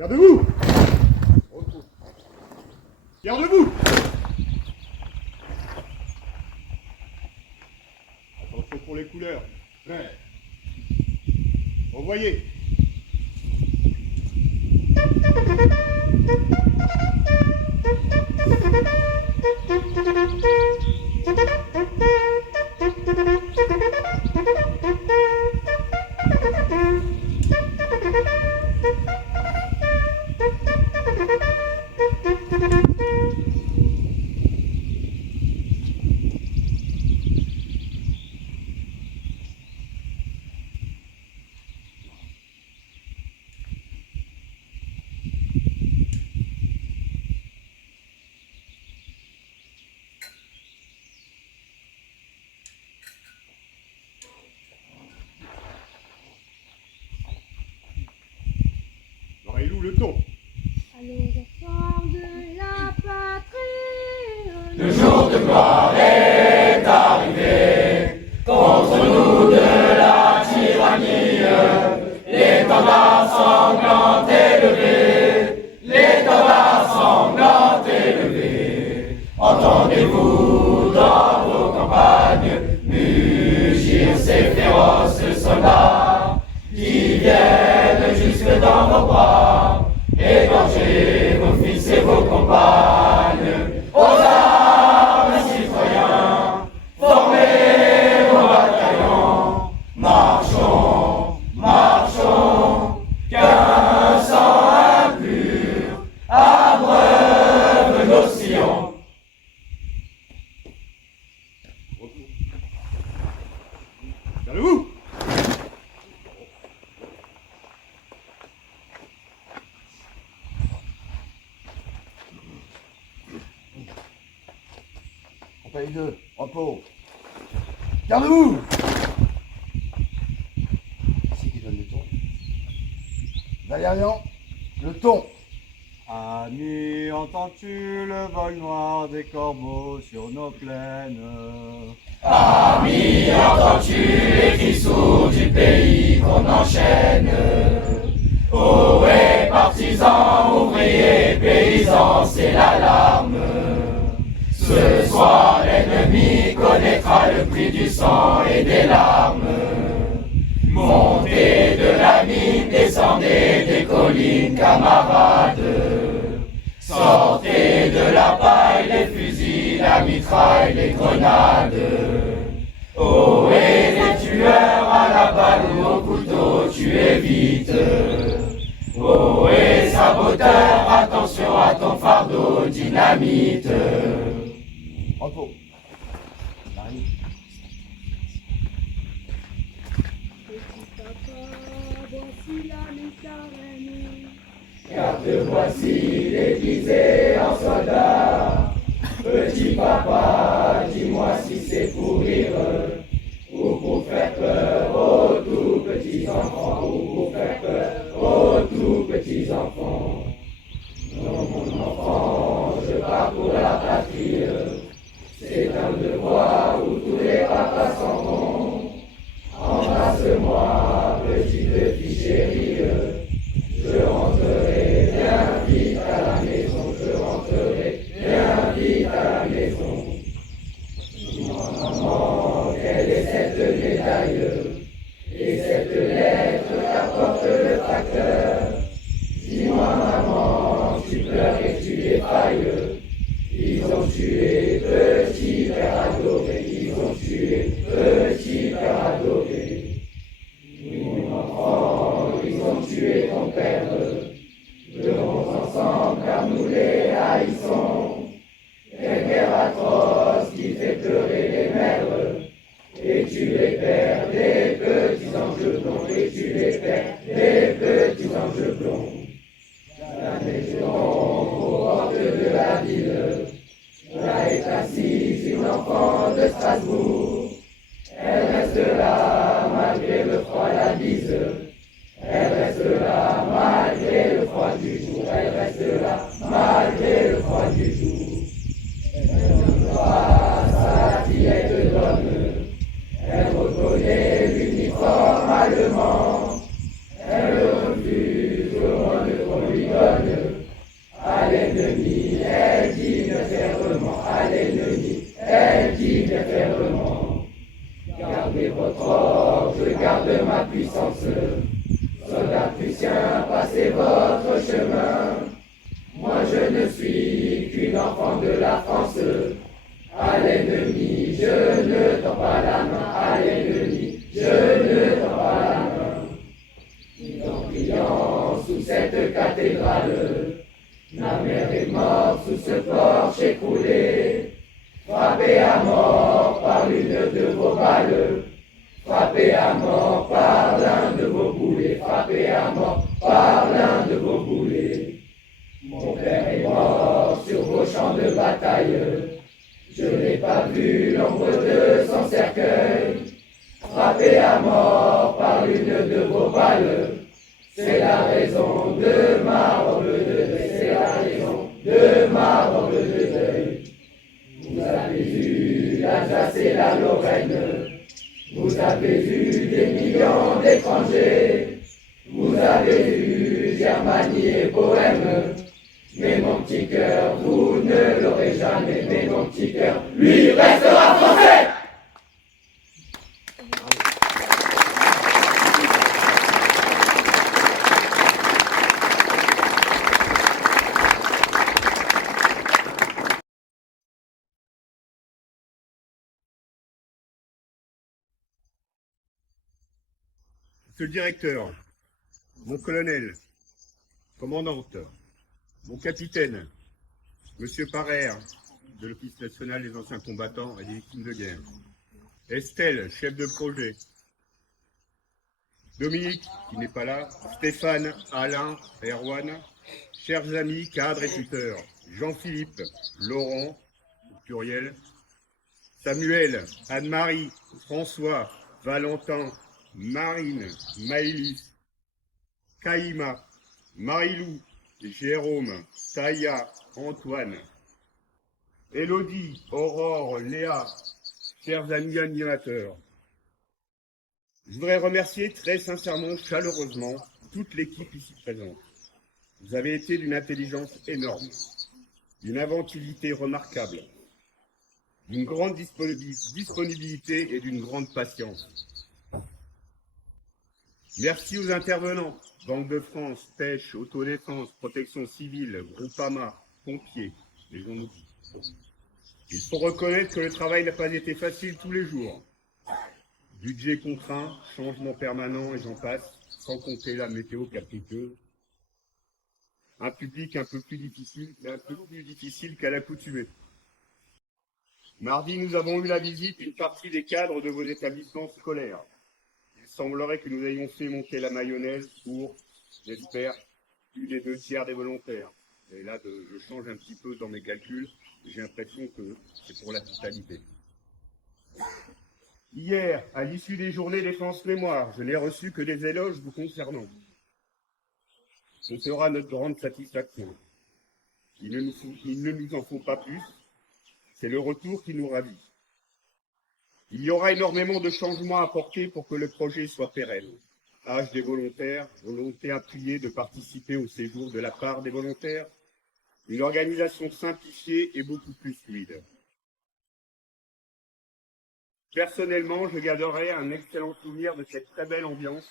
Garde debout. Garde debout. Attention pour les couleurs. Prêt. Envoyez. Marie-Lou, le ton. Allons enfants de la patrie. Le jour de gloire est arrivé, contre nous de la tyrannie. L'étendard sanglant élevé, l'étendard sanglant élevé. Entendez-vous dans vos campagnes mugir ces féroces soldats qui viennent jusque dans vos bras, égorger vos fils et vos compagnes. Aux armes, citoyens, formez vos bataillons, marchons, marchons, qu'un sang impur abreuve nos sillons. Garde debout. Compagnie 2, repos. Garde-vous. C'est qui donne le ton. Valérian, le ton. Ami, entends-tu le vol noir des corbeaux sur nos plaines? Ami, entends-tu les cris sourds du pays qu'on enchaîne? Ohé, partisans, ouvriers, paysans, c'est l'alarme. Ce soir, l'ennemi connaîtra le prix du sang et des larmes. Montez de la mine, descendez des collines, camarades. Sortez de la paille, les fusils, la mitraille, les grenades. Ohé, les tueurs à la balle ou au couteau, tuez vite. Ohé, saboteur, attention à ton fardeau, dynamite. Repos. Marie. Petit papa, voici la musarène. Car te voici déguisé en soldat. Petit papa, dis-moi si c'est pour rire ou pour faire peur aux tout petits enfants, ou pour faire peur aux tout petits enfants. Non, mon enfant, je pars pour la patrie. C'est un devoir où tous les papas s'en vont. Embrasse-moi, petite fille chérie. Je rentrerai bien vite à la maison. Je rentrerai bien vite à la maison. Dis-moi, maman, quelle est cette médaille et cette lettre qu'apporte le facteur? Dis-moi, maman, tu pleures et tu défailles. Ils ont tué petit père adoré, ils ont tué petit père adoré. Oui, mon enfant, ils ont tué ton père. Pleurons ensemble car nous les haïssons. Quelle guerre atroce qui fait pleurer les mères. Et tu les perds, des petits anges blonds, et tu les perds, des petits anges blonds. La maison aux portes de la ville, là est assise une enfant de Strasbourg. Elle reste là malgré le froid, la bise. Elle reste là malgré le froid du jour. Elle reste là malgré le froid du jour. Elle passe à la fillette d'homme. Elle reconnaît l'uniforme allemand. Elle Patriciens, passez votre chemin. Moi je ne suis qu'une enfant de la France. À l'ennemi, je ne tends pas la main. À l'ennemi, je ne tends pas la main. Tout en priant sous cette cathédrale, ma mère est morte sous ce porche écroulé. Frappée à mort par l'une de vos balles. Frappé à mort par l'un de vos boulets, frappé à mort par l'un de vos boulets. Mon père est mort sur vos champs de bataille, je n'ai pas vu l'ombre de son cercueil. Frappé à mort par l'une de vos balles, c'est la raison de ma robe de deuil, c'est la raison de ma robe de deuil. Vous avez eu l'Alsace et la Lorraine. Vous avez eu des millions d'étrangers, vous avez eu Germanie et Bohème, mais mon petit cœur, vous ne l'aurez jamais, mais mon petit cœur, lui, restera français. Monsieur le directeur, mon colonel, commandante, mon capitaine, monsieur Parère, de l'Office national des anciens combattants et des victimes de guerre, Estelle, chef de projet, Dominique, qui n'est pas là, Stéphane, Alain, Erwan, chers amis, cadres et tuteurs, Jean-Philippe, Laurent, au pluriel, Samuel, Anne-Marie, François, Valentin, Marine, Maëlys, Kaïma, Marilou, Jérôme, Taïa, Antoine, Élodie, Aurore, Léa, chers amis animateurs. Je voudrais remercier très sincèrement, chaleureusement, toute l'équipe ici présente. Vous avez été d'une intelligence énorme, d'une inventivité remarquable, d'une grande disponibilité et d'une grande patience. Merci aux intervenants, Banque de France, Pêche, Autodéfense, Protection civile, Groupama, Pompiers, les gens nous disent. Il faut reconnaître que le travail n'a pas été facile tous les jours. Budget contraint, changement permanent et j'en passe, sans compter la météo capricieuse. Un public un peu plus difficile qu'à l'accoutumée. Mardi, nous avons eu la visite d'une partie des cadres de vos établissements scolaires. Il semblerait que nous ayons fait monter la mayonnaise pour, j'espère, plus des 2/3 des volontaires. Et là, je change un petit peu dans mes calculs. J'ai l'impression que c'est pour la totalité. Hier, à l'issue des journées défense-mémoire, je n'ai reçu que des éloges vous concernant. Ce sera notre grande satisfaction. Il ne nous en faut pas plus. C'est le retour qui nous ravit. Il y aura énormément de changements à apporter pour que le projet soit pérenne. Âge des volontaires, volonté appuyée de participer au séjour de la part des volontaires, une organisation simplifiée et beaucoup plus fluide. Personnellement, je garderai un excellent souvenir de cette très belle ambiance,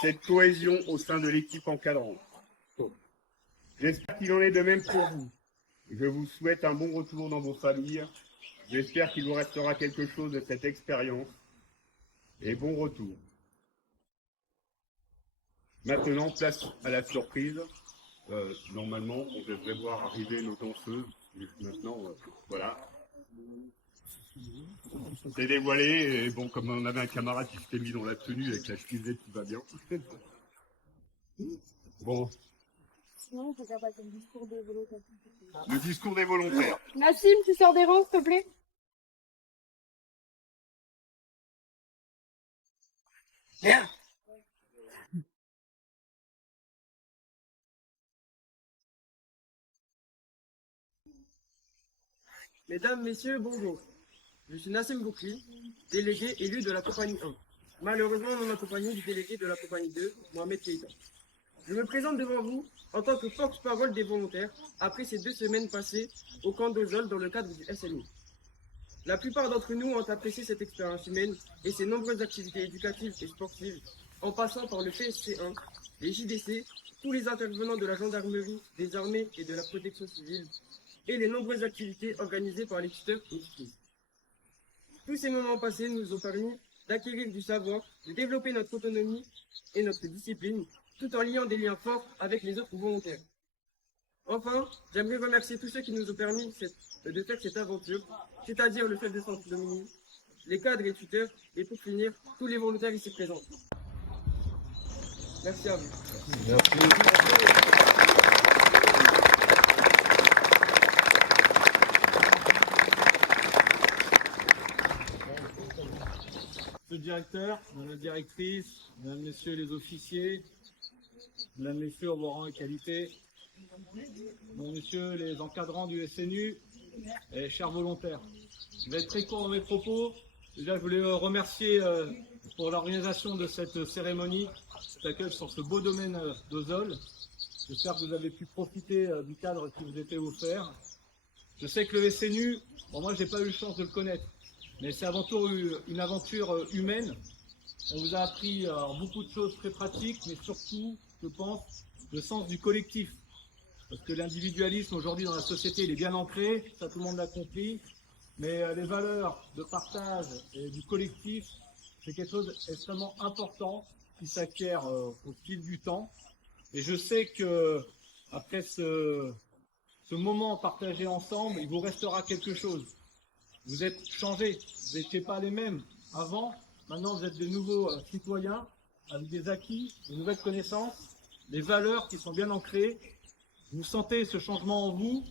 cette cohésion au sein de l'équipe encadrante. J'espère qu'il en est de même pour vous. Je vous souhaite un bon retour dans vos familles. J'espère qu'il vous restera quelque chose de cette expérience. Et bon retour. Maintenant, place à la surprise. Normalement, on devrait voir arriver nos danseuses. Maintenant, voilà. C'est dévoilé. Et bon, comme on avait un camarade qui s'était mis dans la tenue avec la chemise, tout va bien. Bon. Sinon, on peut faire passer le discours des volontaires. Le discours des volontaires. Nassim, tu sors des rangs, s'il te plaît. Mesdames, Messieurs, bonjour. Je suis Nassim Boukri, délégué élu de la compagnie 1. Malheureusement non accompagné du délégué de la compagnie 2, Mohamed Keïta. Je me présente devant vous en tant que porte-parole des volontaires après ces 2 semaines passées au camp d'Ozol dans le cadre du SNI. La plupart d'entre nous ont apprécié cette expérience humaine et ses nombreuses activités éducatives et sportives en passant par le PSC1, les JDC, tous les intervenants de la gendarmerie, des armées et de la protection civile, et les nombreuses activités organisées par les tuteurs et tutrices. Tous ces moments passés nous ont permis d'acquérir du savoir, de développer notre autonomie et notre discipline, tout en liant des liens forts avec les autres volontaires. Enfin, j'aimerais remercier tous ceux qui nous ont permis de faire cette aventure, c'est-à-dire le chef de centre Dominique, les cadres et tuteurs, et pour finir, tous les volontaires ici présents. Merci à vous. Monsieur le directeur, madame la directrice, mesdames, messieurs les officiers, mesdames, messieurs vos rangs et qualités, mesdames, messieurs les encadrants du SNU et chers volontaires. Je vais être très court dans mes propos. Déjà, je voulais remercier pour l'organisation de cette cérémonie, cet accueil sur ce beau domaine d'Ozol. J'espère que vous avez pu profiter du cadre qui vous était offert. Je sais que le SNU, bon, moi, je n'ai pas eu la chance de le connaître. Mais c'est avant tout une aventure humaine. On vous a appris beaucoup de choses très pratiques, mais surtout, je pense, le sens du collectif. Parce que l'individualisme aujourd'hui dans la société, il est bien ancré, ça tout le monde l'a compris. Mais les valeurs de partage et du collectif, c'est quelque chose d'extrêmement important qui s'acquiert au fil du temps. Et je sais que après ce moment partagé ensemble, il vous restera quelque chose. Vous êtes changés, vous n'étiez pas les mêmes avant, maintenant vous êtes de nouveaux citoyens avec des acquis, de nouvelles connaissances, des valeurs qui sont bien ancrées. Vous sentez ce changement en vous,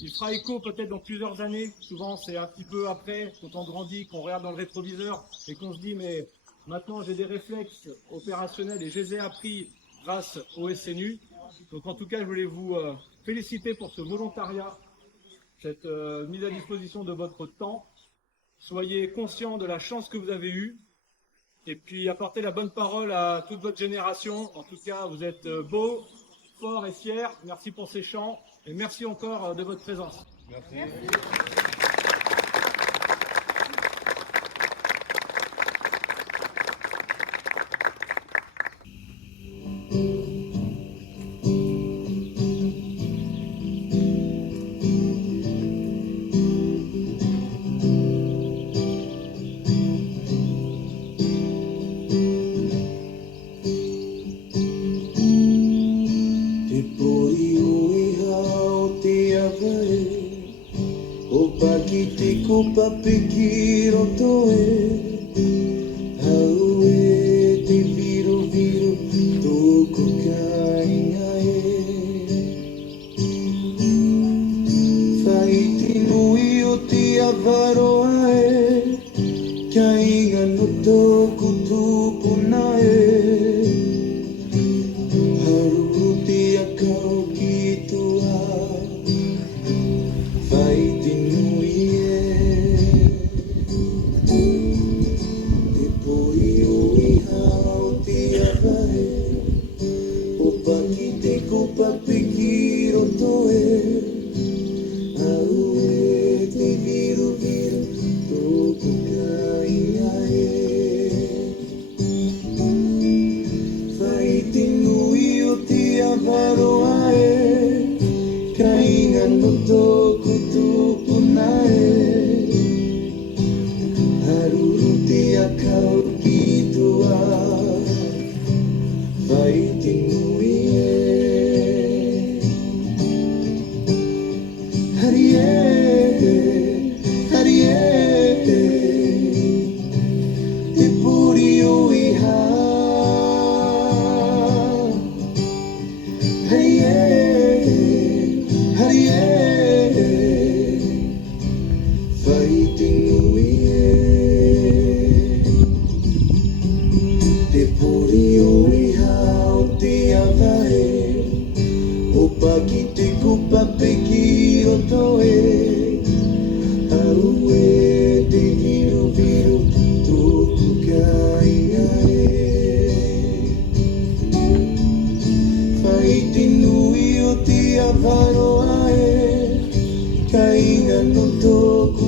il fera écho peut-être dans plusieurs années, souvent c'est un petit peu après, quand on grandit, qu'on regarde dans le rétroviseur et qu'on se dit mais maintenant j'ai des réflexes opérationnels et je les ai appris grâce au SNU. Donc en tout cas je voulais vous féliciter pour ce volontariat, cette mise à disposition de votre temps. Soyez conscients de la chance que vous avez eue et puis apportez la bonne parole à toute votre génération. En tout cas, vous êtes beaux, forts et fiers. Merci pour ces chants et merci encore de votre présence. Merci. Papikiro toe haue te viro viro toko kainga Faiti nui o te avaro ae kainga no toko tupuna haru te akau ki tua Faiti nui Papikiro toe aue te viro viro toko kainga Faiti nui o te avaro ae kainga no toko tupuna haruru te akau ki tua Faiti nui Te puri o iha Faiti nui Te puri o iha o te avae O paki te kupa peki o toe Aue te viro viro toko kainga Faiti nui o te avaro ae Kainga no toko